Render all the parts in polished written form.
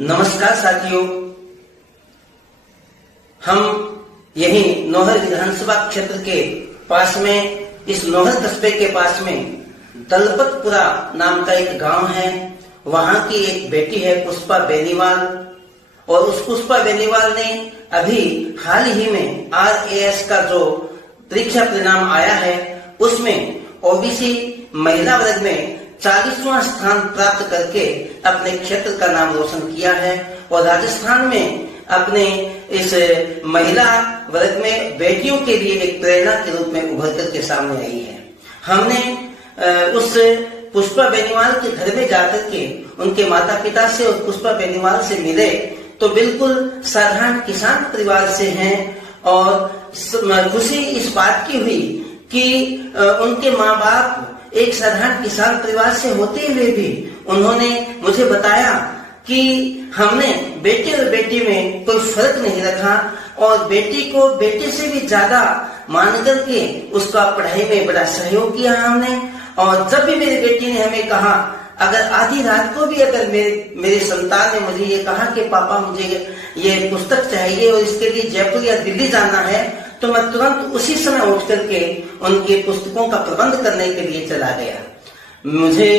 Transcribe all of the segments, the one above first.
नमस्कार साथियों, हम यही नौहर विधानसभा क्षेत्र के पास में, इस नौहर कस्बे के पास में दलपतपुरा नाम का एक गांव है। वहां की एक बेटी है पुष्पा बेनीवाल, और उस पुष्पा बेनीवाल ने अभी हाल ही में RAS का जो परीक्षा परिणाम आया है उसमें ओबीसी महिला वर्ग में 40वां स्थान प्राप्त करके अपने क्षेत्र का नाम रोशन किया है, और राजस्थान में अपने इस महिला वर्ग में बेटियों के लिए एक प्रेरणा के रूप में उभर कर के सामने आई है। हमने उस पुष्पा बेनीवाल के घर में जाकर के उनके माता पिता से और पुष्पा बेनीवाल से मिले तो बिल्कुल साधारण किसान परिवार से हैं, और खुशी इस बात की हुई कि उनके माँ बाप एक साधारण किसान परिवार से होते हुए भी उन्होंने मुझे बताया कि हमने बेटे और बेटी में कोई फर्क नहीं रखा, और बेटी को बेटे से भी ज्यादा मान करके उसका पढ़ाई में बड़ा सहयोग किया हमने। और जब भी मेरी बेटी ने हमें कहा, अगर आधी रात को भी अगर मेरे संतान ने मुझे ये कहा कि पापा मुझे ये पुस्तक चाहिए और इसके लिए जयपुर या दिल्ली जाना है, तो मैं तुरंत उसी समय उठ करके उनके पुस्तकों का प्रबंध करने के लिए चला गया। मुझे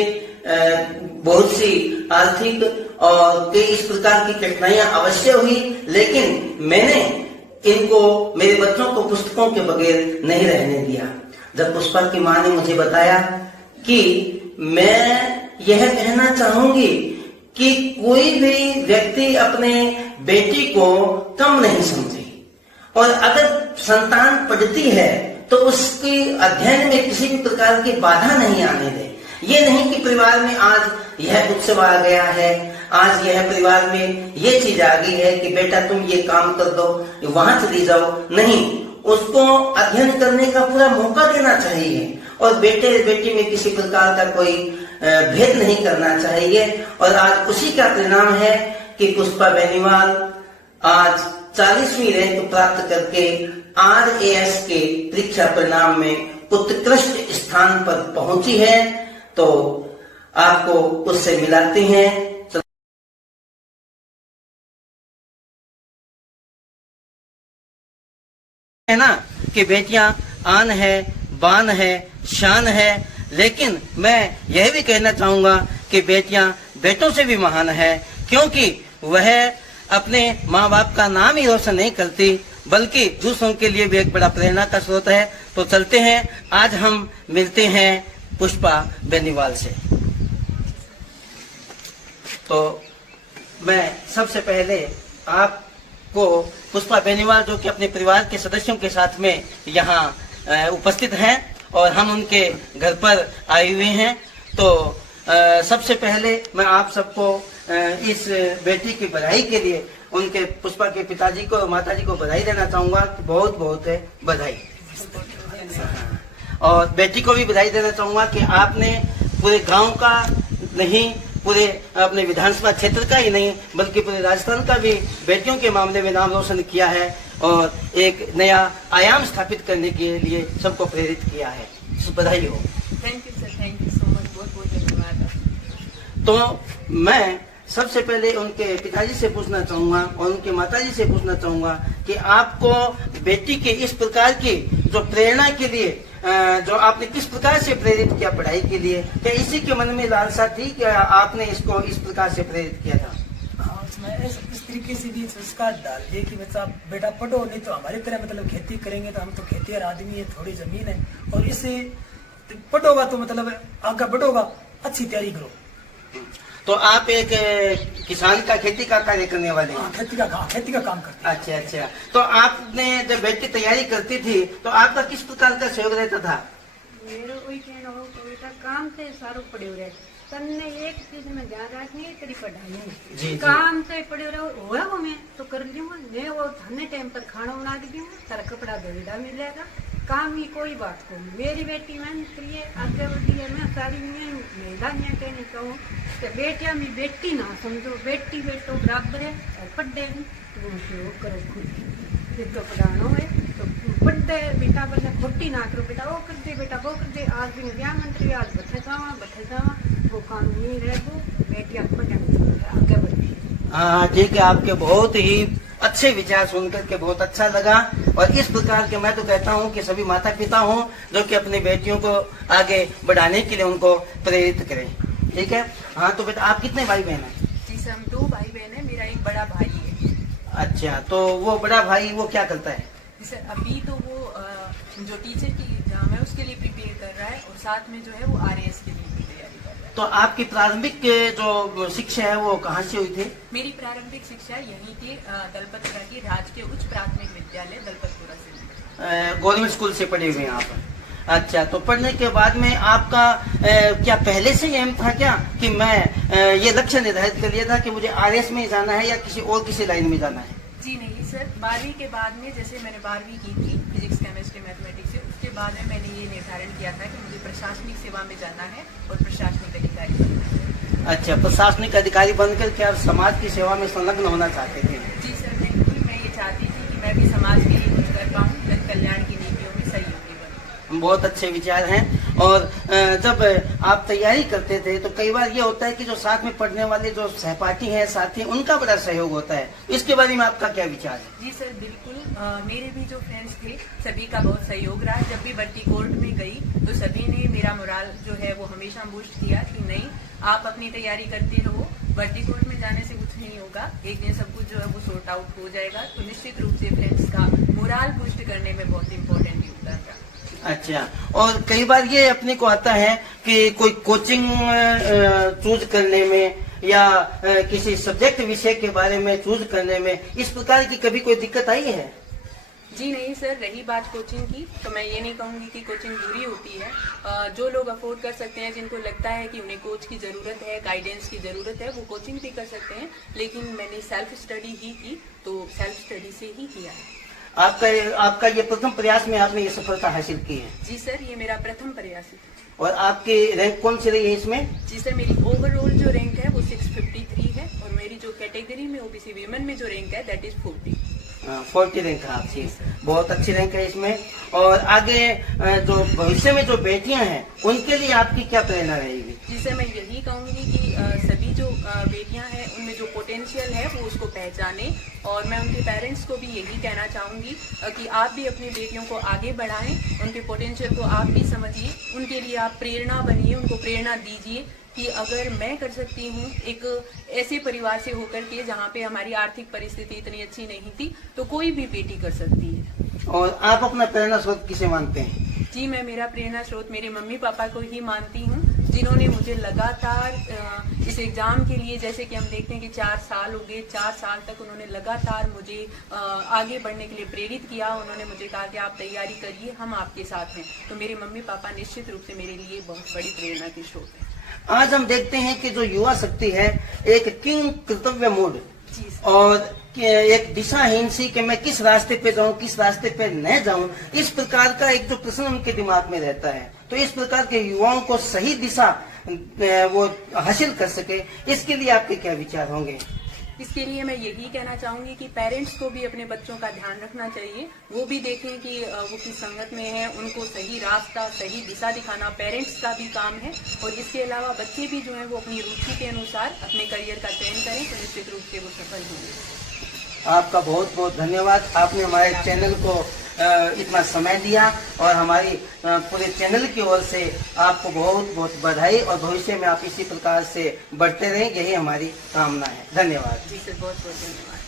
बहुत सी आर्थिक और कई इस प्रकार की कठिनाइयां अवश्य हुई, लेकिन मैंने इनको, मेरे बच्चों को पुस्तकों के बगैर नहीं रहने दिया। जब पुष्पा की माँ ने मुझे बताया कि मैं यह कहना चाहूंगी कि कोई भी व्यक्ति अपने बेटी को कम नहीं समझे, और अगर संतान पढ़ती है तो उसकी अध्ययन में किसी भी प्रकार की बाधा नहीं आने दे। ये नहीं कि परिवार में आज यह उत्सव आ गया है, आज यह परिवार में ये चीज आ गई है कि बेटा तुम ये काम कर दो, वहां चली जाओ। नहीं, उसको अध्ययन करने का पूरा मौका देना चाहिए, और बेटे बेटी में किसी प्रकार का कोई भेद नहीं करना चाहिए। और आज उसी का परिणाम है कि पुष्पा बेनीवाल आज 40वीं रैंक प्राप्त करके RAS के परीक्षा परिणाम में उत्कृष्ट स्थान पर पहुंची है। तो आपको उससे मिलाते हैं। है ना कि बेटियां आन है, बान है, शान है, लेकिन मैं यह भी कहना चाहूंगा कि बेटियां बेटों से भी महान है, क्योंकि वह अपने माँ बाप का नाम ही रोशन नहीं करती बल्कि दूसरों के लिए भी एक बड़ा प्रेरणा का स्रोत है। तो चलते हैं, आज हम मिलते हैं पुष्पा बेनीवाल से। तो मैं सबसे पहले आपको पुष्पा बेनीवाल, जो कि अपने परिवार के सदस्यों के साथ में यहाँ उपस्थित हैं और हम उनके घर पर आए हुए हैं, तो सबसे पहले मैं आप सबको इस बेटी की बधाई के लिए उनके पुष्पा के पिताजी को और माताजी को बधाई देना चाहूंगा। बहुत बहुत बधाई। और बेटी को भी बधाई देना चाहूंगा कि आपने पूरे गांव का नहीं, पूरे अपने विधानसभा क्षेत्र का ही नहीं बल्कि पूरे राजस्थान का भी बेटियों के मामले में नाम रोशन किया है और एक नया आयाम स्थापित करने के लिए सबको प्रेरित किया है। बधाई हो। Thank you sir, thank you so much, बहुत बहुत धन्यवाद। तो मैं सबसे पहले उनके पिताजी से पूछना चाहूंगा और उनके माताजी से पूछना चाहूंगा कि आपको बेटी के इस प्रकार की जो प्रेरणा के लिए जो आपने किस प्रकार से प्रेरित किया पढ़ाई के लिए, क्या इसी के मन में लालसा थी कि आपने इसको इस प्रकार से प्रेरित किया था? उसमें इस तरीके से भी संस्कार डाल दिए कि बच्चा बेटा पढ़ो, नहीं तो हमारी तरह मतलब खेती करेंगे तो हम तो खेतीहर आदमी है, थोड़ी जमीन है, और इससे पढ़ोगा तो मतलब आगे बढ़ोगा, अच्छी तैयारी करो। तो आप एक किसान का, खेती का कार्य करने वाले हैं? खेती का काम करते हैं। अच्छा अच्छा। तो आपने जब बेटी तैयारी करती थी तो आपका किस प्रकार का सहयोग रहता था? मेरे कोई कहना हो तो बेटा काम से सारो पड़े रहे, तन्ने एक चीज में ध्यान रखनी है, तेरी पढ़ाई है। काम से पड़े रहो होगा वो मैं तो कर लूंगा, मैं वो थाने टाइम पर खाना बना दूंगा, सारा कपड़ा धोईदा मिल जाएगा, काम की कोई बात को। मेरी बेटी मेहनत करी है, आगे बढ़ी है। मैं सारी महिला कहना चाहूँ कि बेटियां भी बेटी ना समझो, बेटी बेटो बराबर है, और पढ़े भी तो वो करो खुद। फिर तो पढ़ाना है तो पढ़े बेटा, बल्ले खोटी ना करो बेटा, वो कर दे बेटा, वो कर दे। आज भी गया मंत्री, आज बथे जावा वो काम नहीं रह गो, बेटियां पढ़े आगे बढ़ी। हाँ ठीक है, आपके बहुत ही अच्छे विचार सुनकर के बहुत अच्छा लगा। और इस प्रकार के मैं तो कहता हूँ कि सभी माता पिता हों जो कि अपनी बेटियों को आगे बढ़ाने के लिए उनको प्रेरित करें। ठीक है। हाँ तो बेटा, आप कितने भाई बहन हैं? जी सर, हम 2 भाई बहन है, मेरा एक बड़ा भाई है। अच्छा, तो वो बड़ा भाई वो क्या करता है? जी सर, अभी तो वो जो टीचर की एग्जाम है उसके लिए प्रिपेयर कर रहा है और साथ में जो है वो RAS के लिए भी तैयारी कर रहा है। तो आपकी प्रारंभिक जो शिक्षा है वो कहाँ से हुई थी? मेरी प्रारंभिक शिक्षा यहीं के दलपतपुरा की राजकीय उच्च प्राथमिक विद्यालय दलपतपुरा से। गवर्नमेंट स्कूल से पढ़े हुए हैं आप? अच्छा, तो पढ़ने के बाद में आपका क्या पहले से एम था क्या कि मैं ये लक्ष्य निर्धारित कर लिया था कि मुझे RS में जाना है या किसी लाइन में जाना है? जी नहीं सर, 12वीं के बाद में जैसे मैंने 12वीं की थी फिजिक्स केमिस्ट्री मैथमेटिक्स से, उसके बाद में मैंने ये निर्धारण किया था कि मुझे प्रशासनिक सेवा में जाना है और प्रशासनिक अधिकारी बनना है। अच्छा, प्रशासनिक अधिकारी बनकर के आप समाज की सेवा में संलग्न होना चाहते थे? जी सर, बिल्कुल मैं ये चाहती थी कि मैं भी समाज के लिए कुछ कर पाऊँ, जन कल्याण की नीतियों में सहयोगी बनूँ। बहुत अच्छे विचार हैं। और जब आप तैयारी करते थे तो कई बार ये होता है कि जो साथ में पढ़ने वाले जो सहपाठी हैं, साथी, उनका बड़ा सहयोग होता है, इसके बारे में आपका क्या विचार है? जी सर बिल्कुल, मेरे भी जो फ्रेंड्स थे सभी का बहुत सहयोग रहा। जब भी भर्ती कोर्ट में गई तो सभी ने मेरा मोराल जो है वो हमेशा बूस्ट किया कि नहीं, आप अपनी तैयारी करते रहो, भर्ती कोर्ट में जाने से कुछ नहीं होगा, एक दिन सब कुछ जो है वो सॉर्ट आउट हो जाएगा। तो निश्चित रूप से फ्रेंड्स का मोराल बूस्ट करने में बहुत इंपॉर्टेंट योगदान रहा। अच्छा, और कई बार ये अपने को आता है कि कोई कोचिंग चूज करने में या किसी सब्जेक्ट विषय के बारे में चूज करने में इस प्रकार की कभी कोई दिक्कत आई है? जी नहीं सर, रही बात कोचिंग की तो मैं ये नहीं कहूँगी कि कोचिंग बुरी होती है। जो लोग अफोर्ड कर सकते हैं, जिनको लगता है कि उन्हें कोच की ज़रूरत है, गाइडेंस की ज़रूरत है, वो कोचिंग भी कर सकते हैं। लेकिन मैंने सेल्फ स्टडी ही की, तो सेल्फ स्टडी से ही किया है। आपका ये प्रथम प्रयास में आपने ये सफलता हासिल की है? जी सर, ये मेरा प्रथम प्रयास है। और आपकी रैंक कौन सी रही है इसमें? जी सर, मेरी ओवरऑल जो रैंक है वो 653 है और मेरी जो कैटेगरी में OBC वीमेन में जो रैंक है दैट इज 40। 40 रैंक है आपकी, बहुत अच्छी रैंक है इसमें। और आगे जो भविष्य में जो बेटियां हैं उनके लिए आपकी क्या प्रेरणा रहेगी? जी सर, मैं यही कहूँगी कि सभी जो बेटियां हैं उनमें जो पोटेंशियल है वो उसको पहचाने। और मैं उनके पेरेंट्स को भी यही कहना चाहूँगी कि आप भी अपनी बेटियों को आगे बढ़ाएं, उनके पोटेंशियल को आप भी समझिए, उनके लिए आप प्रेरणा बनिए, उनको प्रेरणा दीजिए कि अगर मैं कर सकती हूँ एक ऐसे परिवार से होकर के जहाँ पे हमारी आर्थिक परिस्थिति इतनी अच्छी नहीं थी, तो कोई भी बेटी कर सकती है। और आप अपना प्रेरणा स्रोत किसे मानते हैं? जी, मैं मेरा प्रेरणा स्रोत मेरे मम्मी पापा को ही मानती हूँ, जिन्होंने मुझे लगातार इस एग्जाम के लिए, जैसे कि हम देखते हैं कि 4 साल हो गए, 4 साल तक उन्होंने लगातार मुझे आगे बढ़ने के लिए प्रेरित किया। उन्होंने मुझे कहा कि आप तैयारी करिए, हम आपके साथ हैं। तो मेरे मम्मी पापा निश्चित रूप से मेरे लिए बहुत बड़ी प्रेरणा के स्रोत है। आज हम देखते हैं कि जो युवा शक्ति है एक किंग कर्तव्य मूड और एक दिशाहीन सी कि मैं किस रास्ते पे जाऊं, किस रास्ते पे न जाऊं, इस प्रकार का एक जो प्रश्न उनके दिमाग में रहता है। तो इस प्रकार के युवाओं को सही दिशा वो हासिल कर सके, इसके लिए आपके क्या विचार होंगे? इसके लिए मैं यही कहना चाहूंगी कि पेरेंट्स को भी अपने बच्चों का ध्यान रखना चाहिए। वो भी देखें कि वो किस संगत में है, उनको सही रास्ता, सही दिशा दिखाना पेरेंट्स का भी काम है। और इसके अलावा बच्चे भी जो है वो अपनी रुचि के अनुसार अपने करियर का चयन करें, तो निश्चित रूप से वो सफल होंगे। आपका बहुत बहुत धन्यवाद, आपने हमारे चैनल को इतना समय दिया और हमारी पूरे चैनल की ओर से आपको बहुत बहुत बधाई। और भविष्य में आप इसी प्रकार से बढ़ते रहें, यही हमारी कामना है। धन्यवाद। जी सर, बहुत बहुत धन्यवाद।